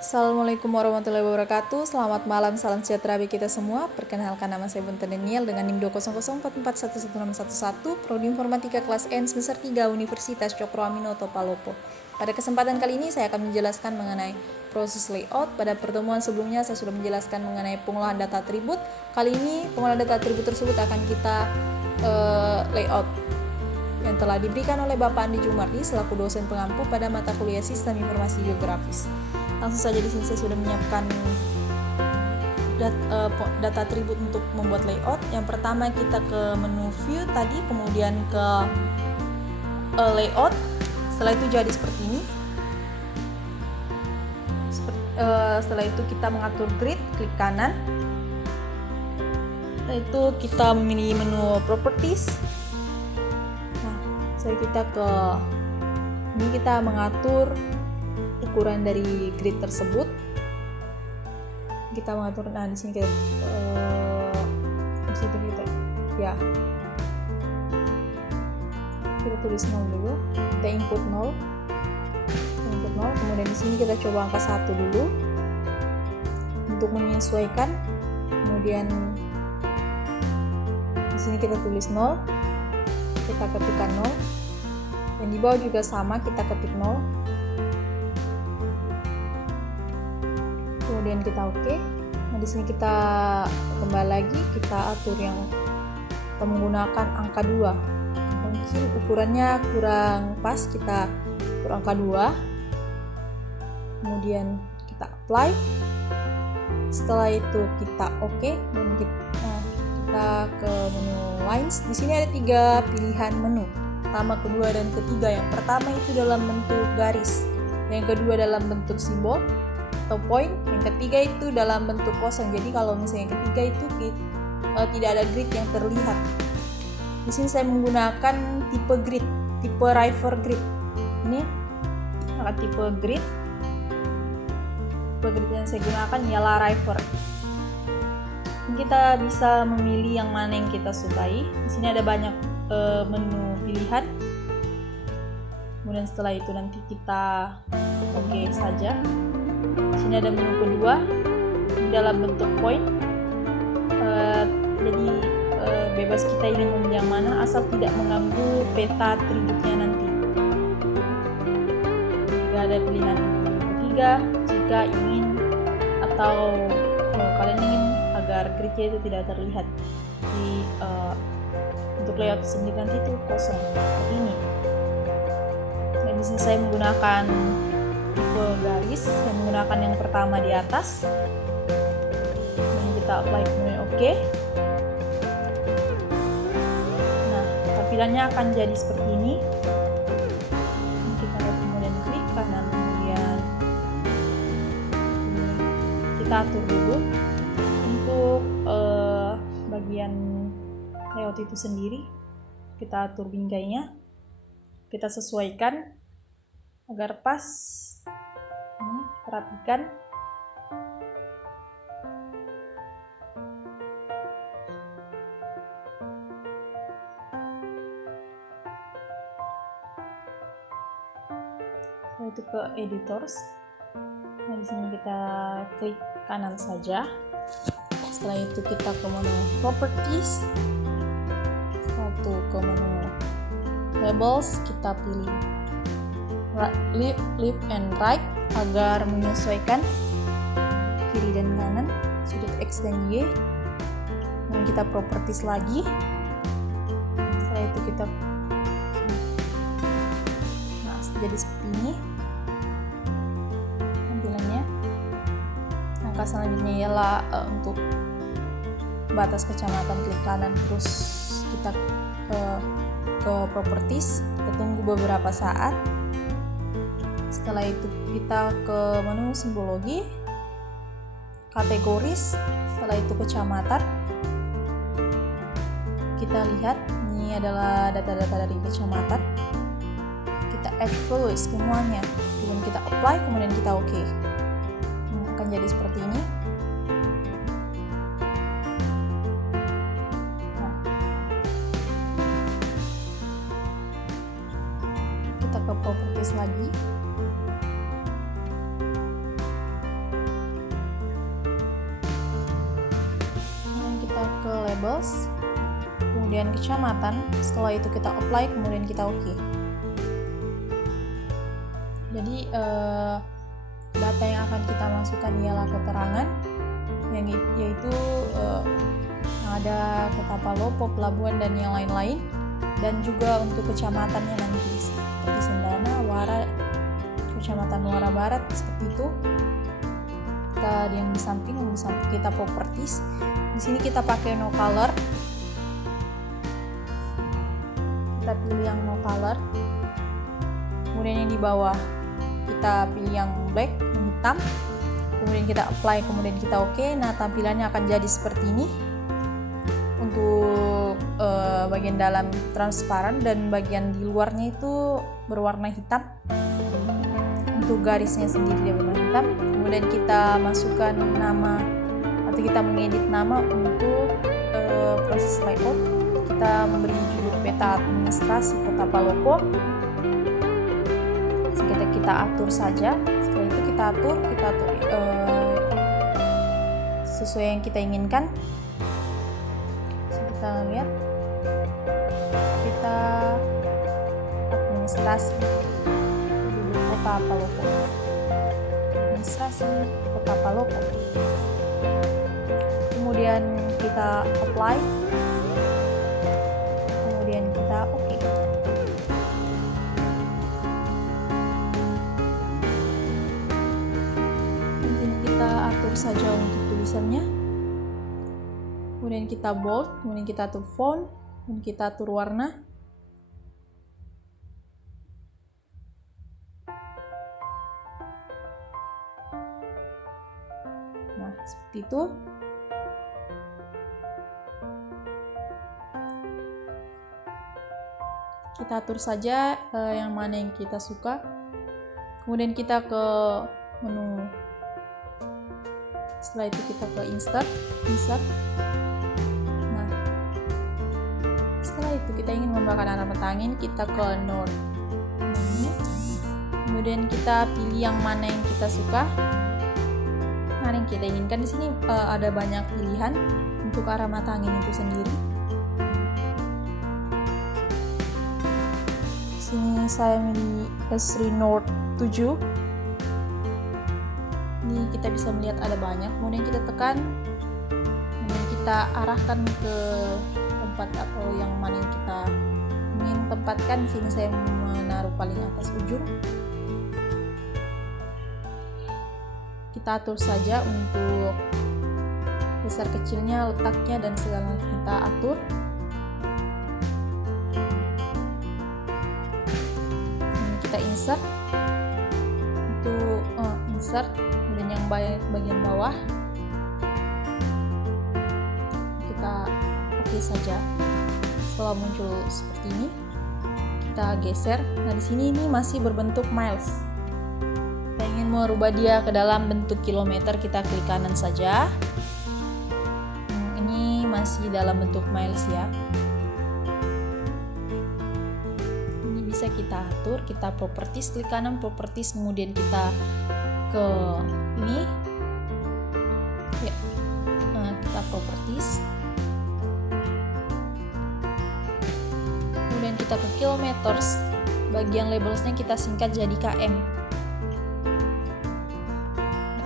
Assalamualaikum warahmatullahi wabarakatuh. Selamat malam, salam sejahtera bagi kita semua. Perkenalkan, nama saya Bunta Daniel dengan NIM 200441111, Prodi Informatika kelas N semester 3 Universitas Cokro Aminoto Palopo. Pada kesempatan kali ini saya akan menjelaskan mengenai proses layout. Pada pertemuan sebelumnya saya sudah menjelaskan mengenai pengolahan data atribut. Kali ini pengolahan data atribut tersebut akan kita layout yang telah diberikan oleh Bapak Andi Jumardi selaku dosen pengampu pada mata kuliah Sistem Informasi Geografis. Langsung saja di sini saya sudah menyiapkan data atribut untuk membuat layout. Yang pertama kita ke menu view tadi, kemudian ke layout. Setelah itu jadi seperti ini. Setelah itu kita mengatur grid, klik kanan. Setelah itu kita memilih menu properties. Kita mengatur ukuran dari grid tersebut. Kita mengatur, di sini kita kita tulis 0 dulu. Kita input 0, kemudian di sini kita coba angka 1 dulu untuk menyesuaikan. Kemudian di sini kita tulis 0. Kita ketikkan 0, dan di bawah juga sama, kita ketik 0, kemudian kita oke. Nah, di sini kita kembali lagi, kita atur yang kita menggunakan angka 2. Mungkin ukurannya kurang pas, kita atur angka 2, kemudian kita apply. Setelah itu kita oke, dan kita ke menu lines. Di sini ada 3 pilihan menu. Pertama, kedua, dan ketiga. Yang pertama itu dalam bentuk garis. Yang kedua dalam bentuk simbol atau point. Yang ketiga itu dalam bentuk kosong. Jadi kalau misalnya yang ketiga itu tidak ada grid yang terlihat. Di sini saya menggunakan tipe grid, tipe river grid. Ini tipe grid. Tipe grid yang saya gunakan ialah river. Kita bisa memilih yang mana yang kita sukai. Di sini ada banyak menu pilihan. Kemudian setelah itu nanti kita oke saja. Di sini ada menu kedua dalam bentuk point. Jadi bebas kita ingin memilih yang mana asal tidak mengganggu peta atributnya nanti. Jika ada pilihan ketiga, jika ingin atau kalian ingin agar gridnya itu tidak terlihat di untuk layout sendiri nanti itu kosong seperti ini. Dan di sini saya menggunakan tipe garis, saya menggunakan yang pertama di atas. Kemudian kita apply, kemudian oke. Nah, tampilannya akan jadi seperti ini. Kita kemudian klik kanan, kemudian kita atur dulu untuk bagian layout itu sendiri. Kita atur binggainya, kita sesuaikan agar pas. Perhatikan. Setelah itu ke editors. Nah, di sini kita klik kanan saja. Setelah itu kita ke menu properties. Setelah itu ke menu labels, kita pilih left and right agar menyesuaikan kiri dan kanan, sudut X dan Y. Dan kita properties lagi. Setelah itu kita jadi seperti ini tampilannya. Langkah selanjutnya ialah untuk batas kecamatan, klik kanan, terus kita ke properties. Kita tunggu beberapa saat. Setelah itu kita ke menu simbologi, kategoris. Setelah itu kecamatan. Kita lihat ini adalah data-data dari kecamatan. Kita add values semuanya, kemudian kita apply, kemudian kita oke. Akan jadi seperti ini. Kita ke properties lagi. labels, kemudian kecamatan. Setelah itu kita apply, kemudian kita oke. Jadi data yang akan kita masukkan ialah keterangan, yaitu ada kota Palopo, pelabuhan, dan yang lain-lain, dan juga untuk kecamatannya nanti seperti Sendana, Wara, Kecamatan Muara Barat, seperti itu. Kita yang di samping kita properties. Di sini kita pakai no color. Kita pilih yang no color. Kemudian yang di bawah kita pilih yang black, yang hitam. Kemudian kita apply, kemudian kita oke. Nah, tampilannya akan jadi seperti ini. Untuk bagian dalam transparan dan bagian di luarnya itu berwarna hitam. Untuk garisnya sendiri dia berwarna hitam. Kemudian kita masukkan nama atau kita mengedit nama untuk proses layout. Kita memberi judul peta administrasi Kota Palopo. Kita atur saja. Setelah itu kita atur sesuai yang kita inginkan. Kita lihat, kita administrasi Kota Palopo, administrasi Kota Palopo. Kemudian kita apply, kemudian kita oke. Kita atur saja untuk tulisannya. Kemudian kita bold, kemudian kita atur font, kemudian kita atur warna. Nah, seperti itu. Kita atur saja yang mana yang kita suka. Kemudian kita ke menu. Setelah itu kita ke insert. Nah, setelah itu kita ingin memberikan alamat angin, kita ke north. Kemudian kita pilih yang mana yang kita suka, mana yang kita inginkan. Di sini ada banyak pilihan untuk arah mata angin itu sendiri. Di sini saya milih Esri North 7. Ini kita bisa melihat ada banyak. Kemudian kita tekan, kemudian kita arahkan ke tempat atau yang mana yang kita ingin tempatkan. Di sini saya menaruh paling atas ujung. Kita atur saja untuk besar kecilnya, letaknya, dan segala kita atur. Kita insert untuk insert. Kemudian yang bagian bawah kita oke saja. Setelah muncul seperti ini, kita geser. Nah, di sini ini masih berbentuk miles. Kita ingin merubah dia ke dalam bentuk kilometer, kita klik kanan saja. Ini masih dalam bentuk miles ya. Ini bisa kita atur, kita properties, klik kanan properties, kemudian kita ke ini ya. Nah, kita properties, kemudian kita ke kilometers, bagian labelsnya kita singkat jadi km.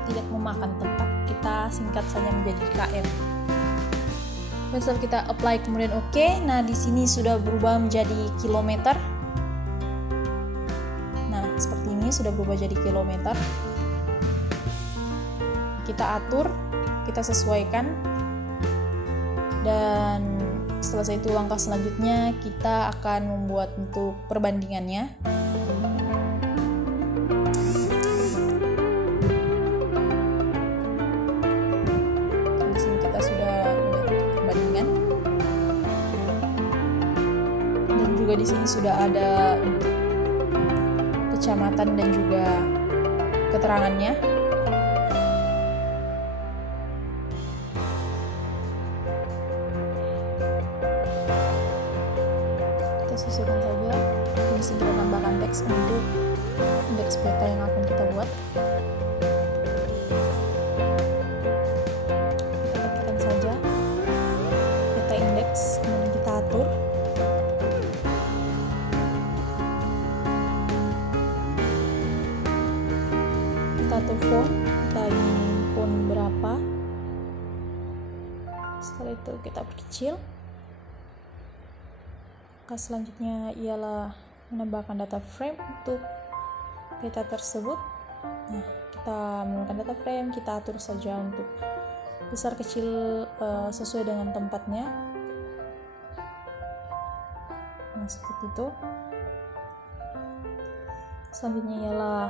Tidak memakan tempat, kita singkat saja menjadi km. Setelah kita apply kemudian oke. Nah, di sini sudah berubah menjadi kilometer. Nah, seperti ini sudah berubah jadi kilometer. Kita atur, kita sesuaikan, dan setelah itu langkah selanjutnya kita akan membuat bentuk perbandingannya. Di sini kita sudah membuat perbandingan, dan juga di sini sudah ada kecamatan dan juga keterangannya. Sesuaikan saja. Di sini kita tambahkan teks untuk indeks peta yang akan kita buat. Kita ketikkan saja peta kita atur font, kita ingin font berapa. Setelah itu kita perkecil. Langkah selanjutnya ialah menambahkan data frame untuk peta tersebut. Nah, kita menggunakan data frame, kita atur saja untuk besar kecil sesuai dengan tempatnya. Nah, seperti itu. Selanjutnya ialah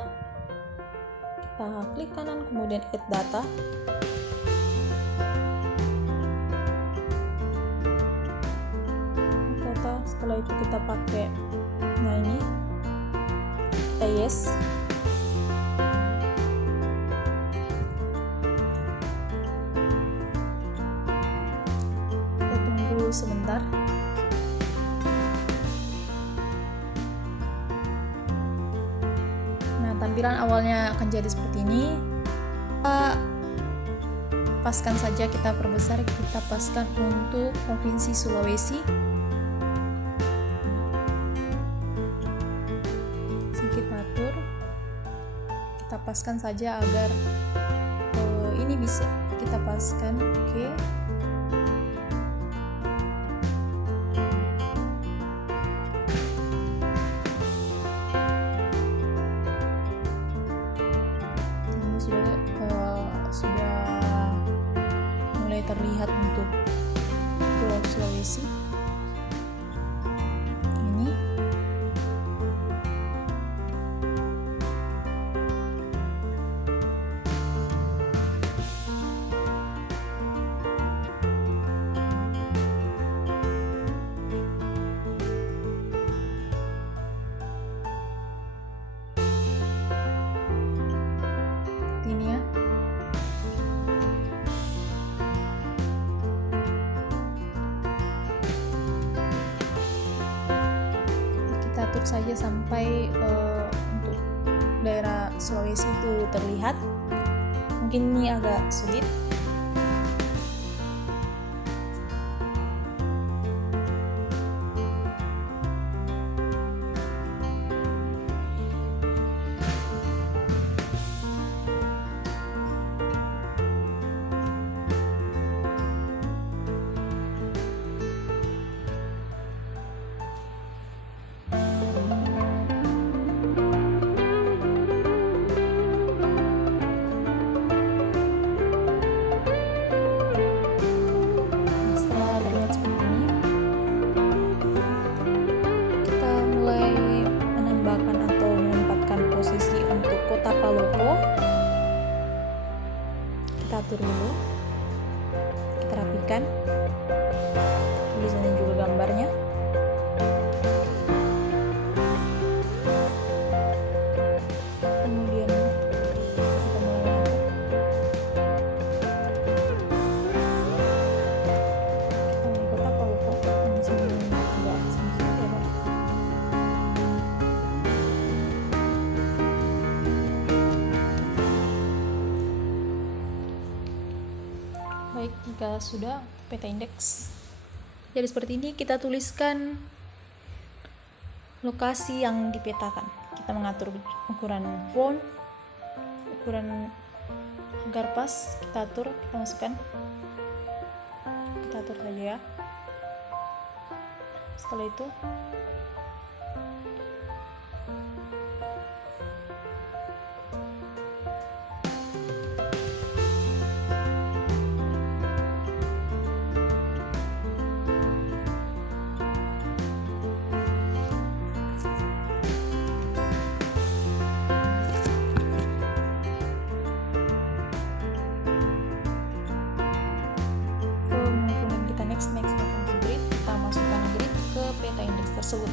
kita klik kanan, kemudian add data. Setelah itu kita pakai, nah ini kita yes. Kita tunggu sebentar. Nah, tampilan awalnya akan jadi seperti ini. Kita paskan saja, kita perbesar, kita paskan untuk Provinsi Sulawesi. Kita atur, kita paskan saja agar ini bisa kita paskan. Oke. Ini sudah mulai terlihat untuk Pulau Sulawesi. Ini ya. Kita atur saja sampai untuk daerah Sulawesi itu terlihat. Mungkin ini agak sulit. Kita atur dulu, kita rapikan tulisannya juga gambarnya. Kemudian kita mulai angkat. Kita mulai kotak Palupo yang sini agak sedikit ya, Bang. Baik, jika sudah peta indeks jadi seperti ini, kita tuliskan lokasi yang dipetakan. Kita mengatur ukuran font, ukuran agar pas, kita atur, kita masukkan, kita atur saja ya. Setelah itu next grid, kita masukkan grid ke peta indeks tersebut.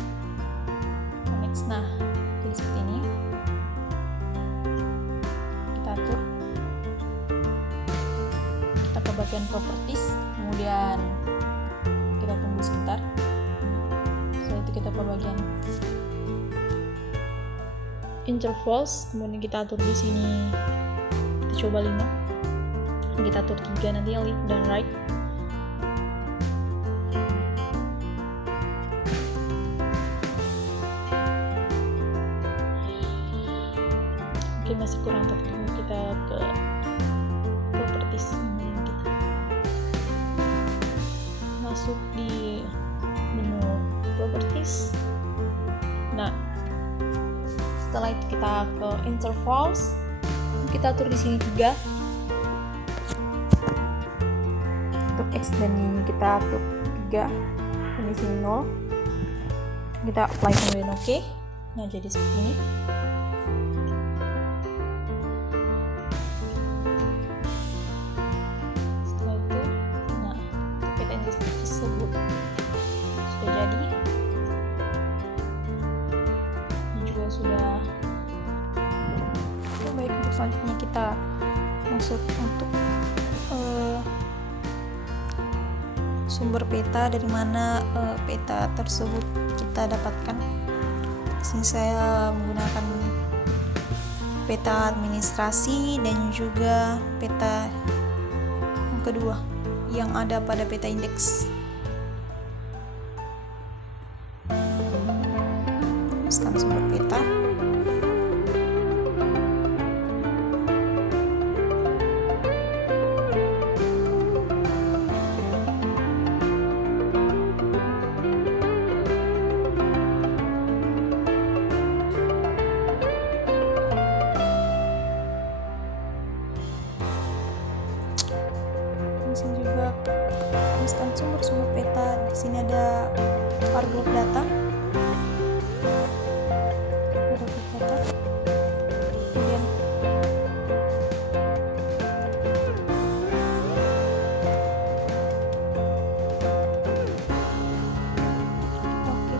Next, nah jadi seperti ini. Kita atur, kita ke bagian properties, kemudian kita tunggu sebentar. Setelah itu kita ke bagian intervals, kemudian kita atur di sini, kita coba 5, kita atur 3 nanti yang left dan right. Masih kurang tertentu, kita masuk di menu properties. Nah, setelah itu kita ke intervals, kita atur di sini 3. Untuk X dan Y kita atur 3, dan di sini 0. Kita apply kemudian oke. Nah, jadi seperti ini. Setelah itu, nah, untuk peta industri tersebut sudah jadi. Ini juga sudah. Baik, untuk selanjutnya kita masuk untuk sumber peta, dari mana peta tersebut kita dapatkan. Di sini saya menggunakan peta administrasi dan juga peta yang kedua yang ada pada peta indeks. Teruskan sumber peta. Di sini juga tuliskan sumber peta. Di sini ada paragraf data. Kemudian oke.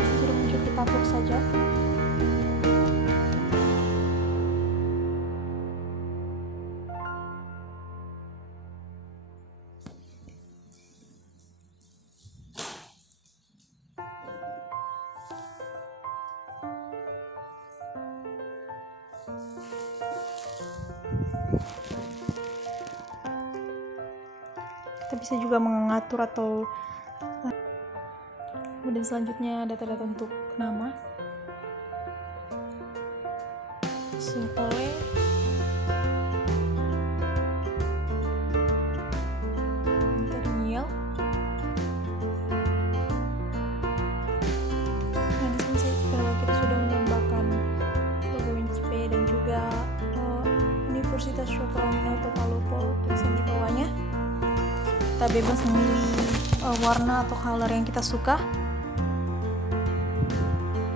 Sudah muncul, kita atur saja. Kita bisa juga mengatur atau kemudian selanjutnya data-data untuk nama. Simple Internial. Nah, di sini kita sudah menambahkan logo NCP dan juga Universitas Soekarno-Hatta Palopor tulisan di bawahnya. Kita bebas memilih warna atau color yang kita suka.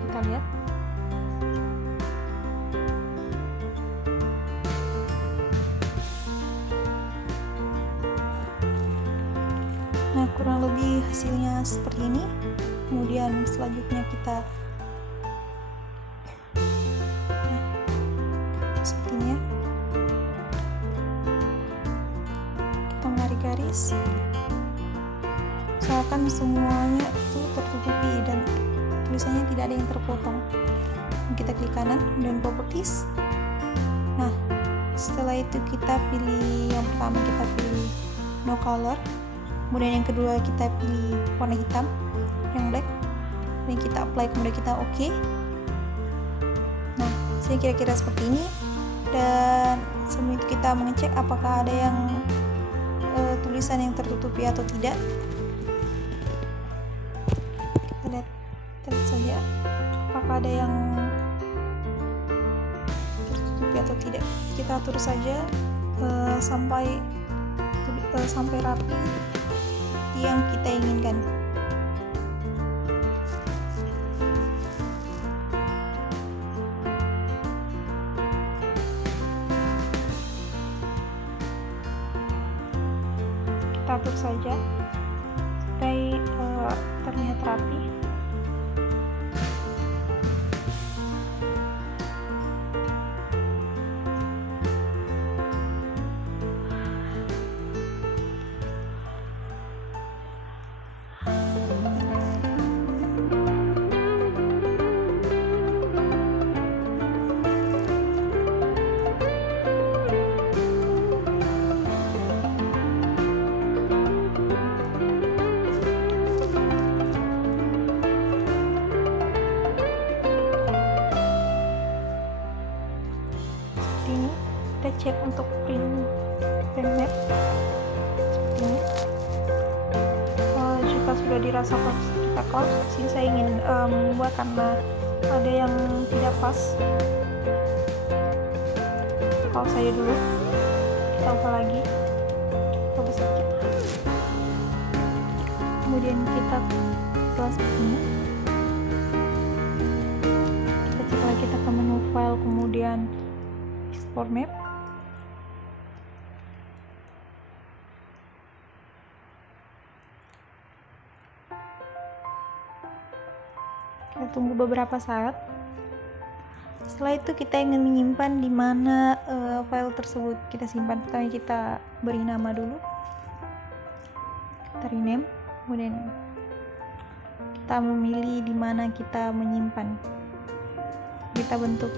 Kita lihat. Nah, kurang lebih hasilnya seperti ini. Kemudian selanjutnya kita seperti ini ya. Kita menarik garis. Usahakan semuanya itu tertutupi dan tulisannya tidak ada yang terpotong. Kita klik kanan dan properties. Nah, setelah itu kita pilih yang pertama, kita pilih no color. Kemudian yang kedua kita pilih warna hitam yang black. Ini kita apply, kemudian kita oke. Nah, sini kira-kira seperti ini. Dan sebelum itu kita mengecek apakah ada yang tulisan yang tertutupi atau tidak. Kita lihat saja apakah ada yang tertutupi atau tidak. Kita atur saja sampai rapi yang kita inginkan. Kita atur saja supaya terlihat rapi. Ini kita cek untuk print map seperti ini. sudah dirasa kita close. Sini saya ingin membuat karena ada yang tidak pas. Pause saja dulu, kita ubah lagi, ubah sedikit, kemudian kita kelas ini, kita cek lagi, kita ke menu file, kemudian export map. Kita tunggu beberapa saat. Setelah itu kita ingin menyimpan di mana file tersebut kita simpan. Pertama kita beri nama dulu, kita rename, kemudian kita memilih di mana kita menyimpan. Kita bentuk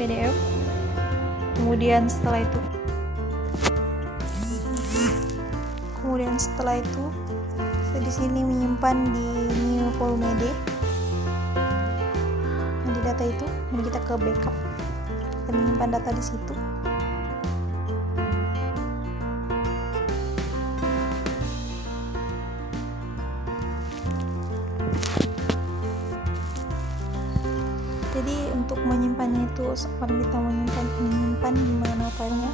PDF. Kemudian setelah itu saya di sini menyimpan di new volume D. Di data itu, dan kita ke backup, kita menyimpan data di situ. Jadi untuk menyimpannya itu, sekarang kita menyimpan di mana filenya.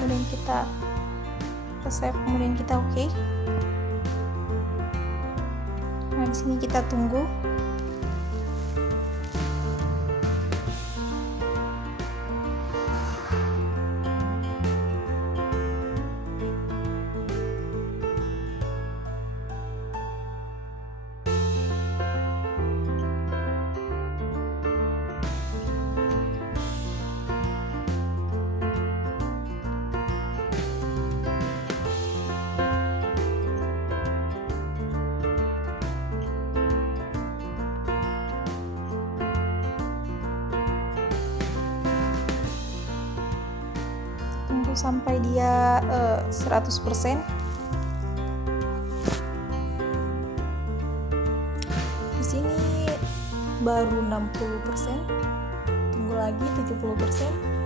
Kemudian kita save, kemudian kita oke. Nah, di sini kita tunggu. Tunggu sampai dia 100%. Di sini baru 60%. Tunggu lagi 70%.